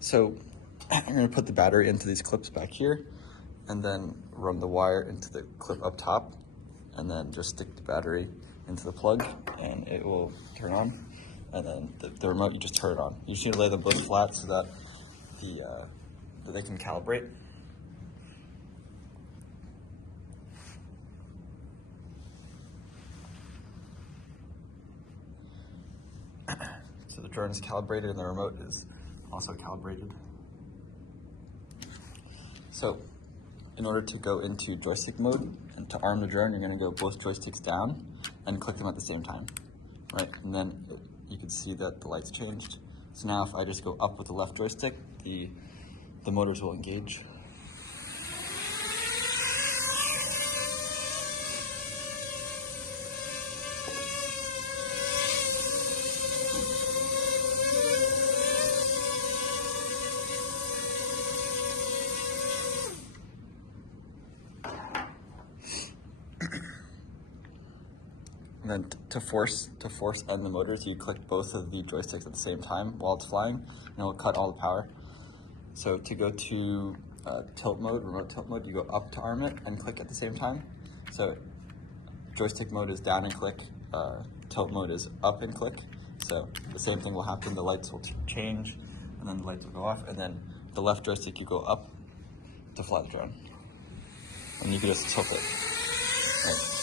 So I'm gonna put the battery into these clips back here and then run the wire into the clip up top and then just stick the battery into the plug and it will turn on. And then the remote, you just turn it on. You just need to lay them both flat so that that they can calibrate. So the drone is calibrated and the remote is also calibrated. So in order to go into joystick mode and to arm the drone, you're going to go both joysticks down and click them at the same time, right? And then you can see that the lights changed. So now if I just go up with the left joystick, the motors will engage. And then to force end the motors, you click both of the joysticks at the same time while it's flying, and it'll cut all the power. So to go to tilt mode, remote tilt mode, you go up to arm it and click at the same time. So joystick mode is down and click, tilt mode is up and click. So the same thing will happen, the lights will change, and then the lights will go off, and then the left joystick you go up to fly the drone. And you can just tilt it. Right.